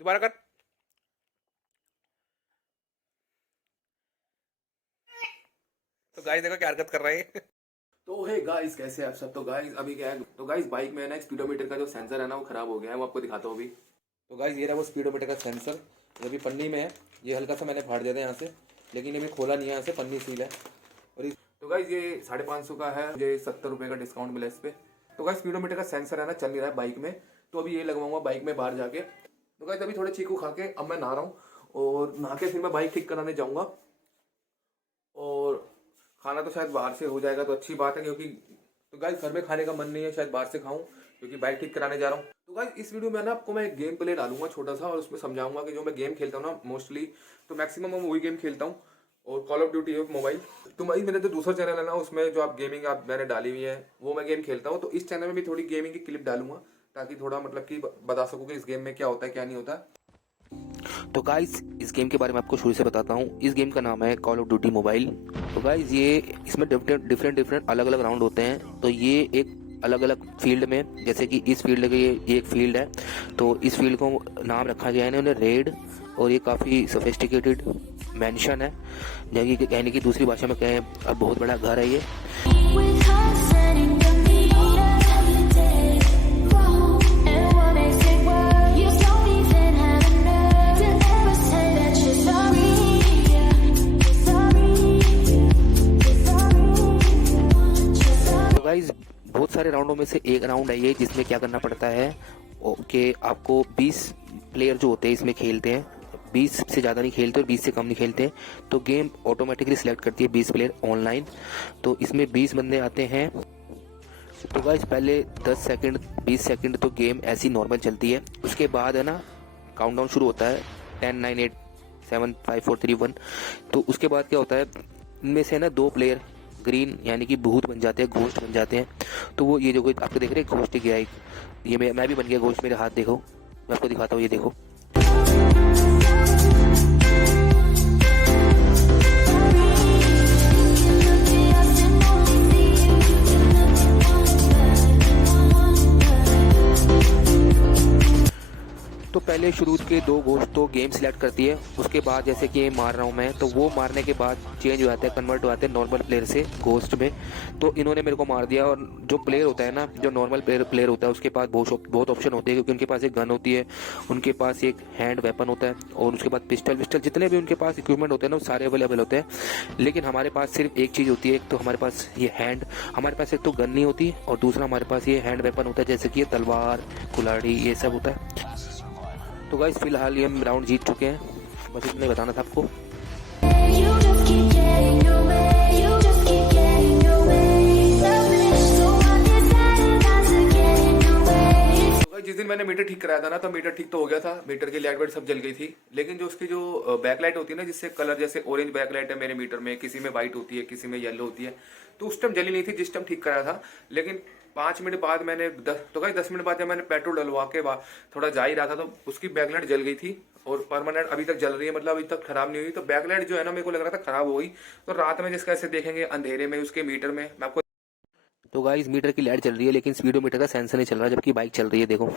दोबारा कर। तो गाइस देखो क्या हरकत कर रहा है। तो हे गाइस, कैसे हैं आप सब। तो गाइस अभी क्या है, तो गाइस बाइक में है ना स्पीडोमीटर का जो सेंसर है ना वो खराब हो गया है। वो आपको दिखाता हूँ अभी। तो गाइस ये रहा वो स्पीडोमीटर का सेंसर, ये अभी पन्नी में है। ये हल्का सा मैंने फाड़ दिया था यहाँ से, लेकिन ये भी खोला नहीं है, यहाँ से पन्नी सील है। और तो गाइस ये 550 का है, मुझे 70 रुपये का डिस्काउंट मिला इस पर। तो गाइस स्पीडोमीटर का सेंसर है ना चल नहीं रहा है बाइक में, तो अभी ये लगवाऊंगा बाइक में बाहर जाके। तो गाइस अभी थोड़े चीकू खा के अब मैं नहा रहा हूँ, और नहा के फिर मैं बाइक ठीक कराने जाऊँगा। और खाना तो शायद बाहर से हो जाएगा तो अच्छी बात है, क्योंकि तो गाइस घर में खाने का मन नहीं है, शायद बाहर से खाऊं, क्योंकि बाइक ठीक कराने जा रहा हूँ। तो गाइस इस वीडियो में ना आपको मैं एक गेम प्ले डालूंगा छोटा सा, और उसमें समझाऊंगा कि जो मैं गेम खेलता हूँ ना मोस्टली, तो मैक्सिमम मैं वही गेम खेलता हूँ, और कॉल ऑफ ड्यूटी है मोबाइल। तो भाई मेरे जो दूसरा चैनल है ना उसमें जो आप गेमिंग आप मैंने डाली हुई है वो मैं गेम खेलता हूँ। तो इस चैनल में भी थोड़ी गेमिंग की क्लिप डालूंगा, ताकि थोड़ा मतलब कि बता सकूँ कि इस गेम में क्या होता है क्या नहीं होता। तो गाइस इस गेम के बारे में आपको शुरू से बताता हूँ। इस गेम का नाम है कॉल ऑफ ड्यूटी मोबाइल। तो गाइस ये इसमें डिफरेंट अलग अलग राउंड होते हैं। तो ये एक अलग अलग फील्ड में, जैसे कि इस फील्ड के ये एक फील्ड है, तो इस फील्ड को नाम रखा गया है इन्होंने रेड। और ये काफ़ी सोफिस्टिकेटेड मैंशन है, जैसे कि कहने की दूसरी भाषा में कहें अब बहुत बड़ा घर है ये। गाइस बहुत सारे राउंडों में से एक राउंड है ये, जिसमें क्या करना पड़ता है कि आपको 20 प्लेयर जो होते हैं इसमें खेलते हैं। 20 से ज़्यादा नहीं खेलते और 20 से कम नहीं खेलते हैं, तो गेम ऑटोमेटिकली सिलेक्ट करती है 20 प्लेयर ऑनलाइन। तो इसमें 20 बंदे आते हैं। तो गाइस पहले 10 सेकंड 20 सेकंड तो गेम ऐसी नॉर्मल चलती है। उसके बाद है ना काउंटडाउन शुरू होता है 10 9 8 7 5 4 3 1। तो उसके बाद क्या होता है, इनमें से ना 2 प्लेयर ग्रीन यानी कि भूत बन जाते हैं, घोस्ट बन जाते हैं। तो वो ये जो आपको देख रहे हैं घोस्ट गया एक, ये मैं भी बन गया घोस्ट। मेरे हाथ देखो, मैं आपको दिखाता हूँ, ये देखो। तो पहले शुरू के 2 घोस्ट तो गेम सिलेक्ट करती है। उसके बाद जैसे कि मार रहा हूँ मैं, तो वो मारने के बाद चेंज हो जाता है, कन्वर्ट हो जाते हैं नॉर्मल प्लेयर से घोस्ट में। तो इन्होंने मेरे को मार दिया। और जो प्लेयर होता है ना, जो नॉर्मल प्लेयर होता है, उसके पास बहुत ऑप्शन होते हैं, क्योंकि उनके पास एक गन होती है, उनके पास एक हैंड वेपन होता है, और उसके बाद पिस्टल जितने भी उनके पास इक्विपमेंट होते हैं ना वो सारे अवेलेबल होते हैं। लेकिन हमारे पास सिर्फ एक चीज़ होती है, एक तो हमारे पास ये हैंड, हमारे पास एक तो गन नहीं होती, और दूसरा हमारे पास ये हैंड वेपन होता है, जैसे कि ये तलवार कुल्हाड़ी ये सब होता है। तो गाइस फिलहाल ये हम राउंड जीत चुके हैं, बस इतना ही बताना था आपको। जिस दिन मैंने मीटर ठीक कराया था ना, तो मीटर ठीक तो हो गया था, मीटर की लाइट वाइट सब जल गई थी। लेकिन जो उसकी जो बैक लाइट होती है ना, जिससे कलर जैसे ऑरेंज बैक लाइट है मेरे मीटर में, किसी में वाइट होती है, किसी में येलो होती है, तो उस टाइम जली नहीं थी जिस टाइम ठीक कराया था। लेकिन 5 मिनट बाद मैंने 10 मिनट बाद जब मैंने पेट्रोल डलवा के बाद थोड़ा जा ही रहा था, तो उसकी बैक लाइट जल गई थी, और परमानेंट अभी तक जल रही है, मतलब अभी तक खराब नहीं हुई। तो बैक लाइट जो है ना, मेरे को लग रहा था खराब हो गई। तो रात में जिसका ऐसे देखेंगे अंधेरे में उसके मीटर में, मैं आपको। तो गाइस मीटर की लाइट चल रही है, लेकिन स्पीडोमीटर का सेंसर नहीं चल रहा, जबकि बाइक चल रही है, देखो।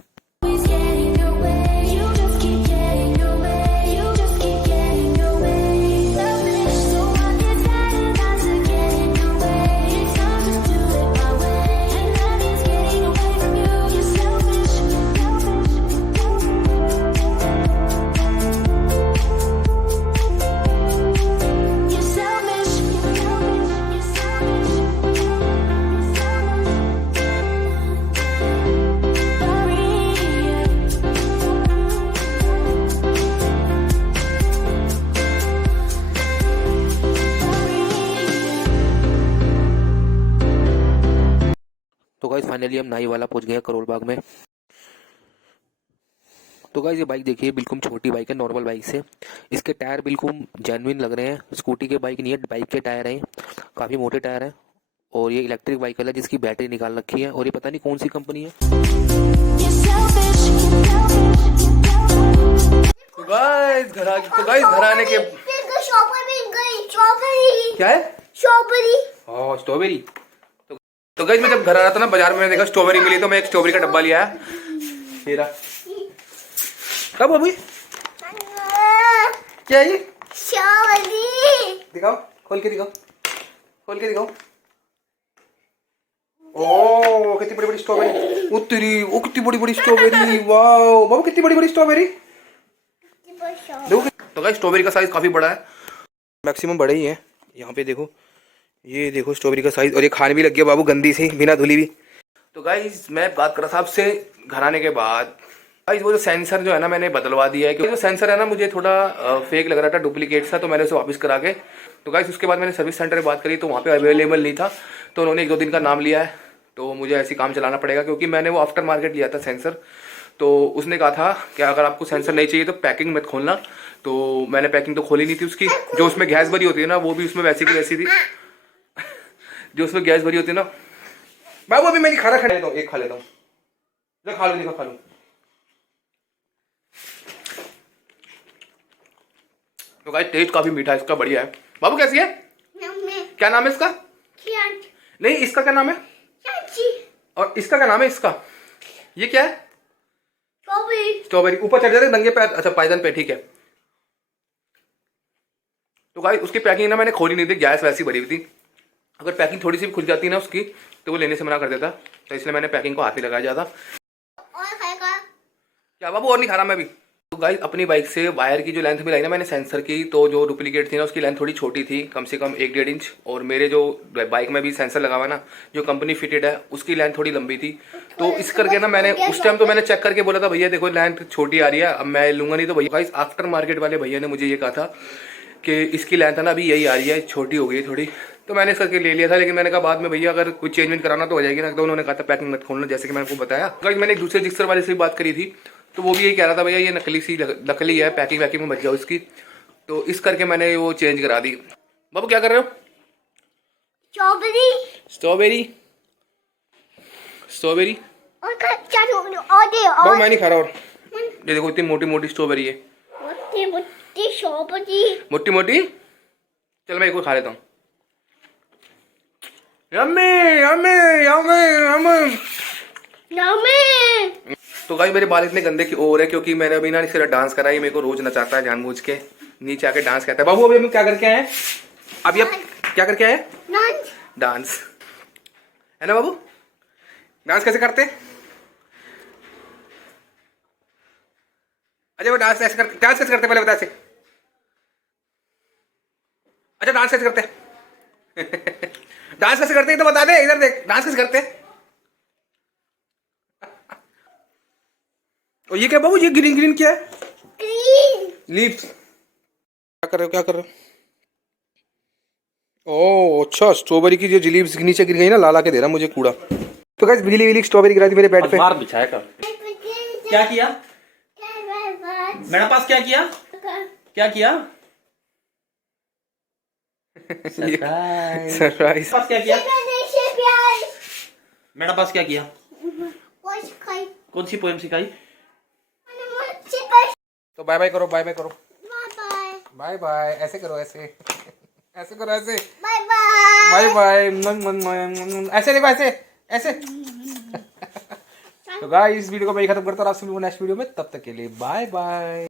तो गाइस फाइनली हम नाई वाला पहुंच गए करोल बाग में। तो गाइस ये बाइक देखिए, बिल्कुल छोटी बाइक है नॉर्मल बाइक से। इसके टायर बिल्कुल जेन्युइन लग रहे हैं, स्कूटी के बाइक नहीं है, बाइक के टायर हैं, काफ़ी मोटे टायर हैं। और ये इलेक्ट्रिक बाइक है जिसकी बैटरी निकाल रखी है, और ये पता नहीं कौन सी कंपनी है। तो गाइस घर आने के क्या है, स्ट्रॉबेरी। तो गाइस मैं जब घर आ रहा था ना, बाजार में मैंने देखा स्ट्रॉबेरी मिली, तो मैं एक स्ट्रॉबेरी का डब्बा लिया है। कब अभी क्या है ये? दिखाओ, खोल के दिखाओ, खोल के दिखाओ। ओ कितनी बड़ी बड़ी स्ट्रॉबेरी, वो तेरी, वो कितनी बड़ी बड़ी स्ट्रॉबेरी, वाओ बाबू कितनी बड़ी बड़ी स्ट्रॉबेरी। देखो तो गाइस स्ट्रॉबेरी का साइज काफी बड़ा है, मैक्सिमम बड़ा ही है। यहाँ पे देखो, ये देखो स्ट्रॉबेरी का साइज, और ये खाने भी लग गया बाबू गंदी सी, बिना धुली भी। तो गाइस मैं बात कर रहा था आपसे घर आने के बाद। गाइस वो जो सेंसर जो है ना मैंने बदलवा दिया है, क्योंकि जो सेंसर है ना मुझे थोड़ा फेक लग रहा था, डुप्लीकेट सा, तो मैंने उसे वापस करा के, तो गाइस उसके बाद मैंने सर्विस सेंटर में बात करी तो वहाँ पे अवेलेबल नहीं था, तो उन्होंने 1-2 दिन का नाम लिया है, तो मुझे ऐसे काम चलाना पड़ेगा, क्योंकि मैंने वो आफ्टर मार्केट लिया था सेंसर। तो उसने कहा था कि अगर आपको सेंसर नहीं चाहिए तो पैकिंग मत खोलना, तो मैंने पैकिंग तो खोली नहीं थी उसकी। जो उसमें गैस भरी होती है ना वो भी उसमें वैसी की वैसी थी जो उसमें गैस भरी होती है ना। बाबू अभी मैं खाना खा लेता हूँ, एक खा लेता हूँ, जो खा लूँ खा लूँ। तो गाइस टेस्ट काफी मीठा है इसका, बढ़िया है। बाबू कैसी है? क्या नाम है इसका? नहीं इसका क्या नाम है? और इसका क्या नाम है इसका? ये क्या है? स्ट्रॉबेरी। ऊपर चढ़ जाते नंगे पैर, अच्छा पायदान पे, ठीक है। तो गाइस उसकी पैकिंग ना मैंने खोली नहीं थी, गैस वैसी भरी हुई थी। अगर पैकिंग थोड़ी सी भी खुल जाती ना उसकी तो वो लेने से मना कर देता, तो इसलिए मैंने पैकिंग को हाथ ही लगाया ज्यादा। क्या बाबू और नहीं खा रहा मैं भी। तो गाइस अपनी बाइक से वायर की जो लेंथ मिलाई ना मैंने सेंसर की, तो जो डुप्लीकेट थी ना उसकी लेंथ थोड़ी छोटी थी, कम से कम 1-1.5 इंच, और मेरे जो बाइक में भी सेंसर लगा हुआ ना जो कंपनी फिटेड है उसकी लेंथ थोड़ी लंबी थी। तो इस करके ना मैंने उस टाइम तो मैंने चेक करके बोला था भैया देखो लेंथ छोटी आ रही है, अब मैं लूंगा नहीं। तो भैया गाइस आफ्टर मार्केट वाले भैया ने मुझे ये कहा था कि इसकी लेंथ है ना अभी यही आ रही है, छोटी हो गई है थोड़ी, तो मैंने इस करके ले लिया था। लेकिन मैंने कहा बाद में भैया अगर कुछ चेंजमेंट कराना तो हो जाएगी ना, तो उन्होंने कहा था पैकिंग मत खोलना, जैसे कि मैंने आपको बताया। गाइस मैंने एक दूसरे जिक्सर वाले से भी बात करी थी, तो वो भी यही कह रहा था भैया ये नकली है, पैकिंग वैकिंग में बच जाओ इसकी, तो इस करके मैंने वो चेंज करा दी। बाबू क्या कर रहे हो? स्ट्रॉबेरी बाबू मैं नहीं खा रहा। और ये देखो इतनी मोटी मोटी स्ट्रॉबेरी है, मोटी मोटी। चल मैं एक और खा लेता हूँ। Yummy yummy yummy yummy. तो गाइस मेरे बाल इतने गंदे की ओर है क्योंकि मैंने अभी ना इसके डांस करा, ये मेरे को रोज नचाता है जानबूझ के, नीचे आके डांस कहता है। बाबू अभी हम क्या करके आए? अभी आप क्या करके आए? डांस है ना बाबू? डांस कैसे करते? अच्छा वो डांस कैसे करते पहले बता से। अच्छा डांस कैसे करते डांस कैसे करते तो बता दे, इधर देख डांस कैसे करते। और ये क्या बाबू, ये ग्रीन ग्रीन क्या है? लीव्स। क्या कर रहे हो, क्या कर रहे हो? ओह अच्छा, स्ट्रॉबेरी की जो लीव्स नीचे गिर गई ना, लाला के दे रहा मुझे कूड़ा। तो गाइस बिजली विली स्ट्रॉबेरी गिरा दी मेरे बेड पे। बाहर बिछाया कर। क्या किया मेरे पास? क्या किया? क्या किया? सरप्राइज। पास क्या किया? मेरे पास क्या किया? कौन सी पोएम सिखाई? तो बाय बाय करो, बाय बाय करो, बाय बाय। ऐसे करो, ऐसे ऐसे करो, ऐसे बाय बाय। ऐसे देखो, ऐसे ऐसे। तो गाइस इस वीडियो को मैं खत्म करता हूँ, आपसे मिलूंगा नेक्स्ट वीडियो में, तब तक के लिए बाय बाय।